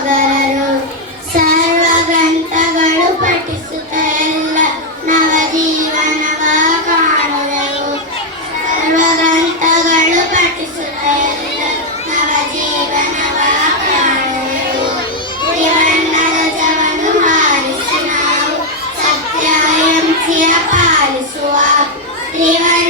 ಸಹೋದರರು ಸರ್ವ ಗ್ರಂಥಗಳು ಪಠಿಸುತ್ತ ಎಲ್ಲ ನವಜೀವನವ ಕಾಣುವೆವು. ಸರ್ವ ಗ್ರಂಥಗಳು ಪಠಿಸುತ್ತ ಎಲ್ಲ ನವಜೀವನವ ಕಾಣುವೆವು. ತ್ರಿವರ್ಣದ ಧ್ವಜವನ್ನು ಹಾರಿಸಿ ನಾವು ಸತ್ಯ ಅಹಿಂಸೆಯ ಪಾಲಿಸುವ. ತ್ರಿವರ್ಣ